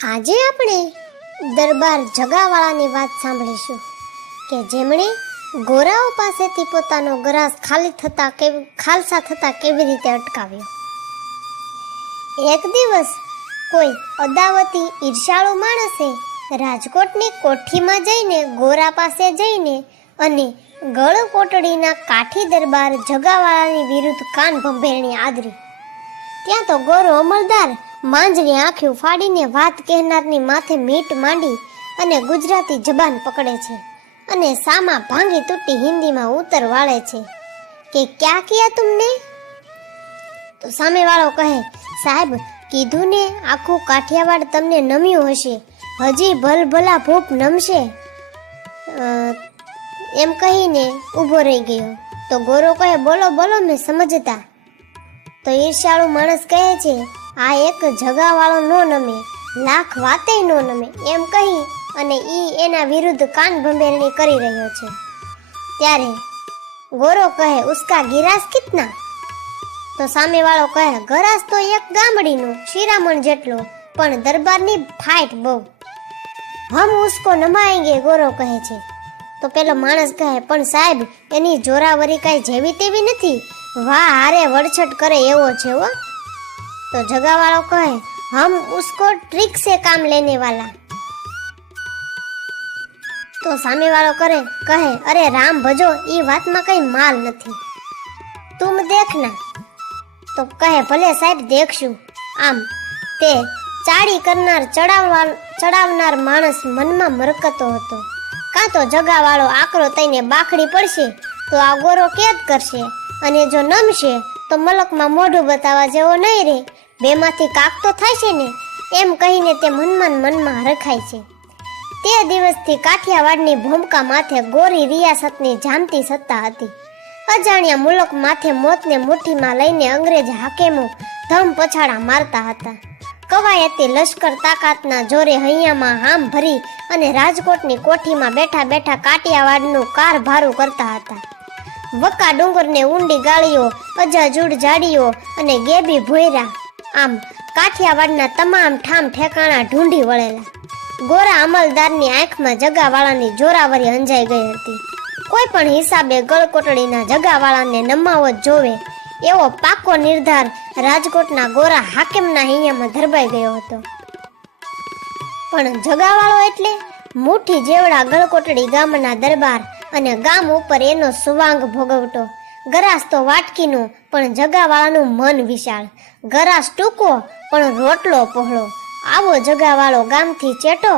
આજે આપણે દરબાર જગાવાળાની વાત સાંભળીશું કે જેમણે ગોરાઓ પાસેથી પોતાનો ગ્રાસ ખાલસા થતા કેવી રીતે અટકાવ્યો. એક દિવસ કોઈ અદાવતી ઈર્ષાળુ માણસે રાજકોટની કોઠીમાં જઈને ગોરા પાસે જઈને અને ગળકોટડીના કાઠી દરબાર જગાવાળાની વિરુદ્ધ કાન ભંભેરણી આદરી. ત્યાં તો ગોરો અમલદાર માંજની આંખો ફાડીને વાત કહેનારની માથે મીટ માંડી અને ગુજરાતી જબાન પકડે છે અને સામા ભાંગી તૂટી હિન્દીમાં ઉત્તર વાળે છે કે ક્યાં કિયા તુમને? તો સામેવાળો કહે, સાહેબ કીધું ને આખું કાઠિયાવાડ તમને નમ્યું હશે, હજી ભલભલા ભૂપ નમશે એમ કહીને ઊભો રહી ગયો. તો ગોરો કહે, બોલો બોલો મેં સમજતા. તો ઈર્ષાળુ માણસ કહે છે, આ એક જગાવાળો નો નમે, લાખ વાતે નો નમે એમ કહી અને ઈ એના વિરુદ્ધ કાન ભંભેરણી કરી રહ્યો છે. ત્યારે ગોરો કહે, ઉસકા ગિરાસ કિતના? તો સામેવાળો કહે, ગરાસ તો એક ગામડીનો શિરામણ જેટલો, પણ દરબારની ફાઇટ બહુ, હમ ઉસકો નમાએંગે. ગોરો કહે છે. તો પેલો માણસ કહે, પણ સાહેબ એની જોરાવરી કાંઈ જેવી તેવી નથી, વાહ હારે વડછટ કરે એવો છે હો. તો જગાવાળો કહે, હમ ઉસકો ટ્રિક સે કામ લેને વાલા. તો સામેવાળો કહે, અરે રામ ભજો ઈ વાતમાં કઈ માલ નથી, તુમ દેખના. તો કહે, ભલે સાહેબ દેખશું. આમ તે ચાડી કરનાર ચડાવનાર માણસ મનમાં મરકતો હતો. કાં તો જગાવાળો આકરો થઈને બાખડી પડશે તો આ ગોરો કેદ કરશે, અને જો નમશે તો મલકમાં મોઢું બતાવવા જેવો નહીં રે, બેમાંથી કાક તો થાય ને એમ કહીને તે મનમાં રખાય છે. તે દિવસથી કાઠિયાવાડની ભૂમકા માથે ગોરી રિયાસતની જામતી સત્તા હતી. અજાણ્યા મુલક માથે મોતને મુઠ્ઠીમાં લઈને અંગ્રેજ હાકેમો ધમ પછાડા મારતા હતા. કવાયતી લશ્કર તાકાતના જોરે હૈયામાં હામ ભરી અને રાજકોટની કોઠીમાં બેઠા બેઠા કાઠિયાવાડનું કારભારું કરતા હતા. વક્કા ડુંગરને ઊંડી ગાળીઓ, અજાજૂડ જાડીઓ અને ગેબી ભોયરા, આમ કાઠિયાવાડના તમામ ઠામ ઠેકાણા ઢૂંઢી વળેલા. ગોરા અમલદારની આંખમાં જગાવાળાની જોરાવરી અંજાઈ ગઈ હતી. કોઈ પણ હિસાબે ગળકોટડીના જગાવાળાને નમાવો જોવે એવો પાકો નિર્ધાર રાજકોટના ગોરા હાકેમના હૈયામાં ધરબાઈ ગયો હતો. પણ જગાવાળો એટલે મુઠ્ઠી જેવડા ગળકોટડી ગામના દરબાર અને ગામ ઉપર એનો સુવાંગ ભોગવટો. ગરાસ તો વાટકીનો પણ જગાવાળાનું મન વિશાળ, ગરાસ ટૂંકો પણ રોટલો પહોળો. આવો જગાવાળો ગામથી ચેટો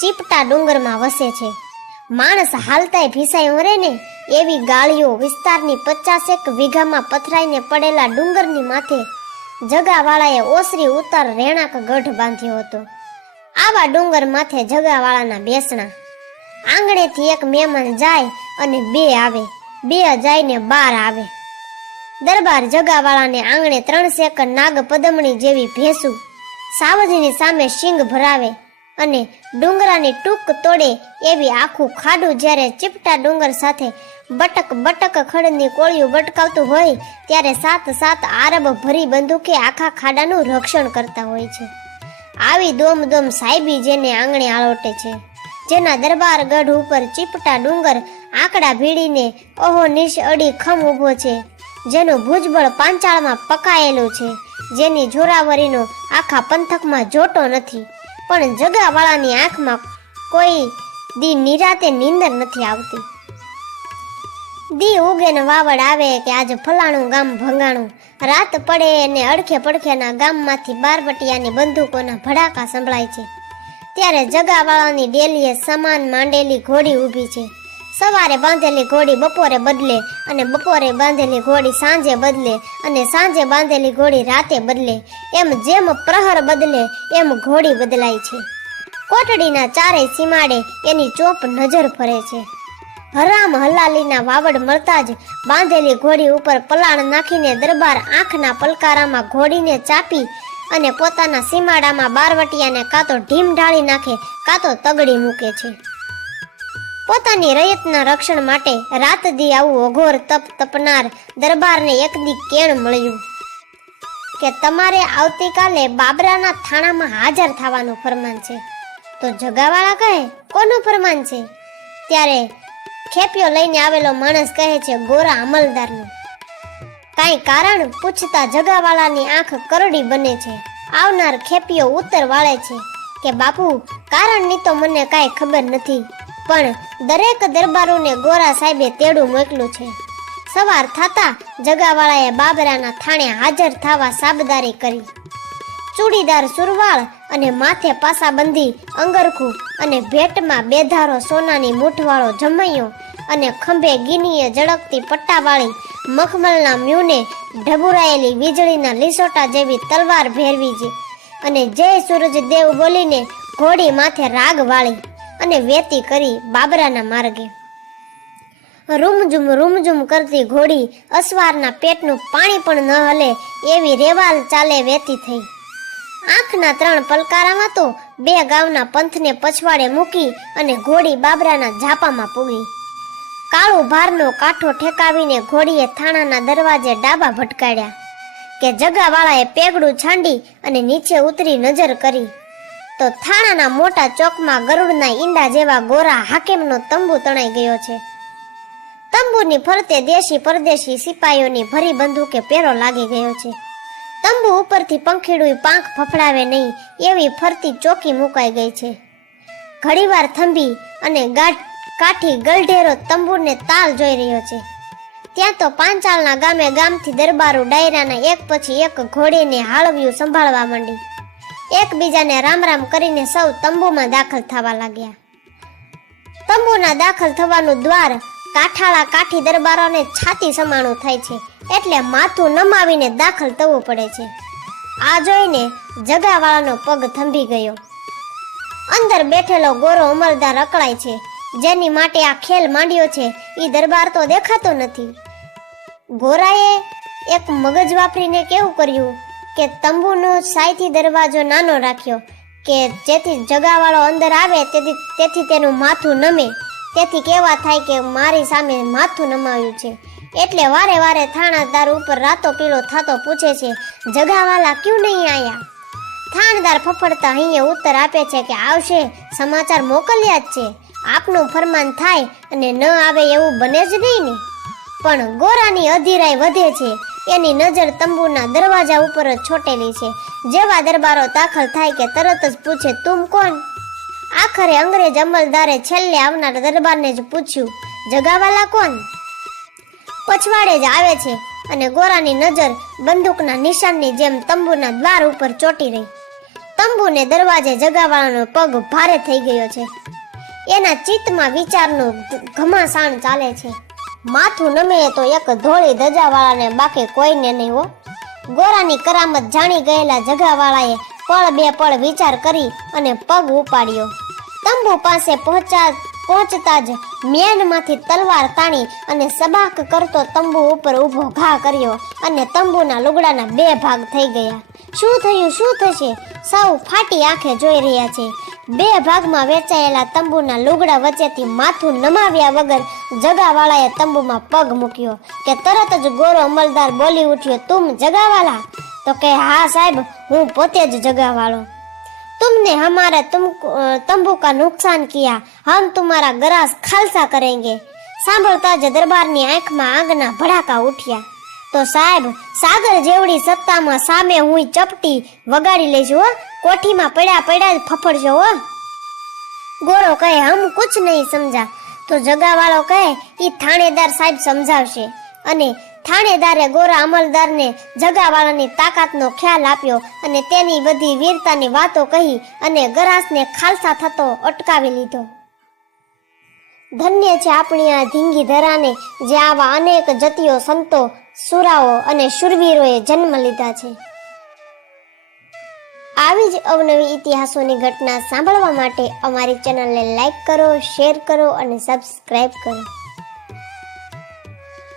ચીપટા ડુંગરમાં વસે છે. માણસ હાલતાય ભીસાય મરે ને એવી ગાળીઓ વિસ્તારની 50 વીઘામાં પથરાઈને પડેલા ડુંગરની માથે જગાવાળાએ ઓસરી ઉતાર રહેણાંક ગઢ બાંધ્યો હતો. આવા ડુંગર માથે જગાવાળાના બેસણા. આંગણેથી એક મહેમાન જાય અને બે આવે, બે જાયને 12 આવે. દરબાર જગાવાળાને આંગણે 3 સેકન્ડ નાગ પદમણી જેવી ભેંસું સાવજની સામે શીંગ ભરાવે અને ડુંગરાની ટૂંક તોડે એવી આખું ખાડું જ્યારે ચીપટા ડુંગર સાથે બટક બટક ખડની કોળિયું બટકાવતું હોય ત્યારે 7 આરબ ભરી બંદૂકે આખા ખાડાનું રક્ષણ કરતા હોય છે. આવી દોમ સાહેબી જેને આંગણે આળોટે છે, જેના દરબાર ગઢ ઉપર ચીપટા ડુંગર આંકડા ભીડીને ઓહો નિશ અડી ખમ ઊભો છે, જેનું ભુજબળ પાંચાળમાં પકાયેલું છે, જેની જોરાવરીનો આખા પંથકમાં જોટો નથી. પણ જગાવાળાની આંખમાં કોઈ દી નિરાતે નીંદર નથી આવતી. દી ઉગે ને વાવડ આવે કે આજે ફલાણું ગામ ભંગાણું. રાત પડે અને અડખે પડખેના ગામમાંથી બારવટિયાની બંદૂકોના ભડાકા સંભળાય છે. ત્યારે જગાવાળાની ડેલીએ સમાન માંડેલી ઘોડી ઊભી છે. સવારે બાંધેલી ઘોડી બપોરે બદલે અને બપોરે બાંધેલી ઘોડી સાંજે બદલે અને સાંજે બાંધેલી ઘોડી રાતે બદલે. એમ જેમ પ્રહર બદલે એમ ઘોડી બદલાય છે. કોટડીના ચારેય સીમાડે એની ચોપ નજર ફરે છે. હરામ હલાલીના વાવડ મળતા જ બાંધેલી ઘોડી ઉપર પલાણ નાખીને દરબાર આંખના પલકારામાં ઘોડીને ચાપી અને પોતાના સીમાડામાં બારવટિયાને કાં તો ઢીમ ઢાળી નાખે કાં તો તગડી મૂકે છે. પોતાની રયતના રક્ષણ માટે રાત દી આવું અઘોર તપ તપનાર દરબારને એક દી કેણ મળ્યું કે તમારે આવતીકાલે બાબરાના થાણામાં હાજર થવાનું ફરમાન છે. તો જગાવાળા કહે કોનું ફરમાન છે? ત્યારે ખેપિયો લઈને આવેલો માણસ કહે છે ગોરા અમલદારનું. કાંઈ કારણ પૂછતા જગાવાળાની આંખ કરડી બને છે. આવનાર ખેપિયો ઉત્તર વાળે છે કે બાપુ, કારણની તો મને કાંઈ ખબર નથી, પણ દરેક દરબારોને ગોરા સાહેબે તેડું મોકલું છે. સવાર થતા જગાવાળાએ બાબરાના થાણે હાજર થવા સાબદારી કરી. ચૂડીદાર સુરવાળ અને માથે પાસાબંધી અંગરખું અને ભેટમાં બેધારો સોનાની મૂઠવાળો જમૈયો અને ખંભે ગીનીએ ઝળકતી પટ્ટાવાળી મખમલના મ્યુને ઢબુરાયેલી વીજળીના લીસોટા જેવી તલવાર ભેરવી છે અને જય સૂરજ દેવ બોલીને ઘોડી માથે રાગ વાળી અને વેતી કરી બાબરાના માર્ગે. રૂમઝુમ કરતી ઘોડી અસવારના પેટનું પાણી પણ ન હલે એવી રેવાલ ચાલે વેતી થઈ. આંખના 3 પલકારામાં તો 2 ગામના પંથને પછવાડે મૂકી અને ઘોડી બાબરાના ઝાપામાં પૂગી. કાળું ભારનો કાંઠો ઠેકાવીને ઘોડીએ થાણાના દરવાજે ડાબા ભટકાડ્યા કે જગાવાળાએ પેગડું છાંડી અને નીચે ઉતરી નજર કરી તો થાણાના મોટા ચોકમાં ગરુડના ઈંડા જેવા ગોરા હાકેમનો તંબુ તણાઈ ગયો છે. તંબુની ફરતે દેશી પરદેશી સિપાઈઓની ભરી બંદૂકે પેરો લાગી ગયો છે. તંબુ ઉપરથી પંખીડું પાંખ ફફડાવે નહીં એવી ફરતી ચોકી મુકાઈ ગઈ છે. ઘડીવાર થંભી અને કાઠી ગલઢેરો તંબુને તાલ જોઈ રહ્યો છે. ત્યાં તો પાંચાળના ગામે ગામથી દરબારો ડાયરાના એક પછી એક ઘોડીને હાળવ્યું સંભાળવા માંડી. એકબીજાને રામ રામ કરીને સૌ તંબુમાં દાખલ થવા લાગ્યા. તંબુના દાખલ થવાનું દ્વાર કાઠાળા કાઠી દરબારોને છાતી સમાણું થાય છે, એટલે માથું નમાવીને દાખલ થવું પડે છે. આ જોઈને જગાવાળાનો પગ થંભી ગયો. અંદર બેઠેલો ગોરો અમલદાર અકળાય છે. જેની માટે આ ખેલ માંડ્યો છે એ દરબાર તો દેખાતો નથી. ગોરાએ એક મગજ વાપરીને કેવું કર્યું કે તંબુનો સાયથી દરવાજો નાનો રાખ્યો કે જેથી જગાવાળો અંદર આવે તેથી તેનું માથું નમે. તેથી કેવા થાય કે મારી સામે માથું નમાવ્યું છે. એટલે વારે વારે થાણાદાર ઉપર રાતો પીળો થતો પૂછે છે જગાવાલા ક્યું નહીં આયા? થાણદાર ફફડતા અહીંયા ઉત્તર આપે છે કે આવશે, સમાચાર મોકલ્યા જ છે. આપનું ફરમાન થાય અને ન આવે એવું બને જ નહીં ને. પણ ગોરાની અધીરાઈ વધે છે. એની નજર તંબુના દરવાજા ઉપર જ છોટેલી છે. જેવા દરબારો દાખલ થાય કે તરત જ પૂછે તુમ કોણ? આખરે અંગ્રેજ અમલદારે છેલ્લે આવનાર દરબારને જ પૂછ્યું જગાવાલા કોણ? પછવાડે જ આવે છે અને ગોરાની નજર બંદૂકના નિશાનની જેમ તંબુના દ્વાર ઉપર ચોટી રહી. તંબુને દરવાજે જગાવાળાનો પગ ભારે થઈ ગયો છે. એના ચિત્તમાં વિચારનું ઘમાસાણ ચાલે છે. માથું નમે તો એક ધોળી ધજાવાળાને બાકી કોઈને નહીં હો. ગોરાની કરામત જાણી ગયેલા જગાવાળાએ પળ બે પળ વિચાર કરી અને પગ ઉપાડ્યો. તંબુ પાસે પહોંચતા જ મ્યાનમાંથી તલવાર તાણી અને સબાક કરતો તંબુ ઉપર ઊભો ઘા કર્યો અને તંબુના લુગડાના 2 ભાગ થઈ ગયા. શું થયું, શું થશે? સૌ ફાટી આંખે જોઈ રહ્યા છે. 2 ભાગમાં વેચાયેલા તંબુના લુગડા વચ્ચેથી માથું નમાવ્યા વગર જગાવાળાએ તંબુમાં પગ મૂક્યો કે તરત જ ગોરો અમલદાર બોલી ઉઠ્યો તુમ જગાવાલા? તો કે હા સાહેબ, હું પોતે જ જગાવાળો. तुमने हमारा तंबू का नुकसान किया, हम तुम्हारा गरास खालसा करेंगे. સાંભળતા જ દરબારની આંખમાં આગના ભડાકા ઉઠ્યા. તો સાહેબ, સાગર જેવડી સત્તામાં સામે હું ચપટી વગાડી લેજો હો. કોઠીમાં પડ્યા જ ફફડજો હો. ગોરો કહે હમ કુછ નહીં સમજા. તો જગાવાળો કહે ઈ થાણેદાર સાહેબ સમજાવશે. અને થાણેદારે ગોરા અમલદારને જગાવાળાની તાકાતનો ખ્યાલ આપ્યો અને તેની બધી વીરતાની વાતો કહી અને ગરાસને ખાલસા થતો અટકાવી લીધો. ધન્ય છે આપણી આ ધીંગી ધરાને, જે આવા અનેક જતીઓ, સંતો, સુરાઓ અને શુરવીરોએ જન્મ લીધા છે. આવી જ અવનવી ઇતિહાસોની ઘટના સાંભળવા માટે અમારી ચેનલને લાઈક કરો, શેર કરો અને સબસ્ક્રાઇબ કરો.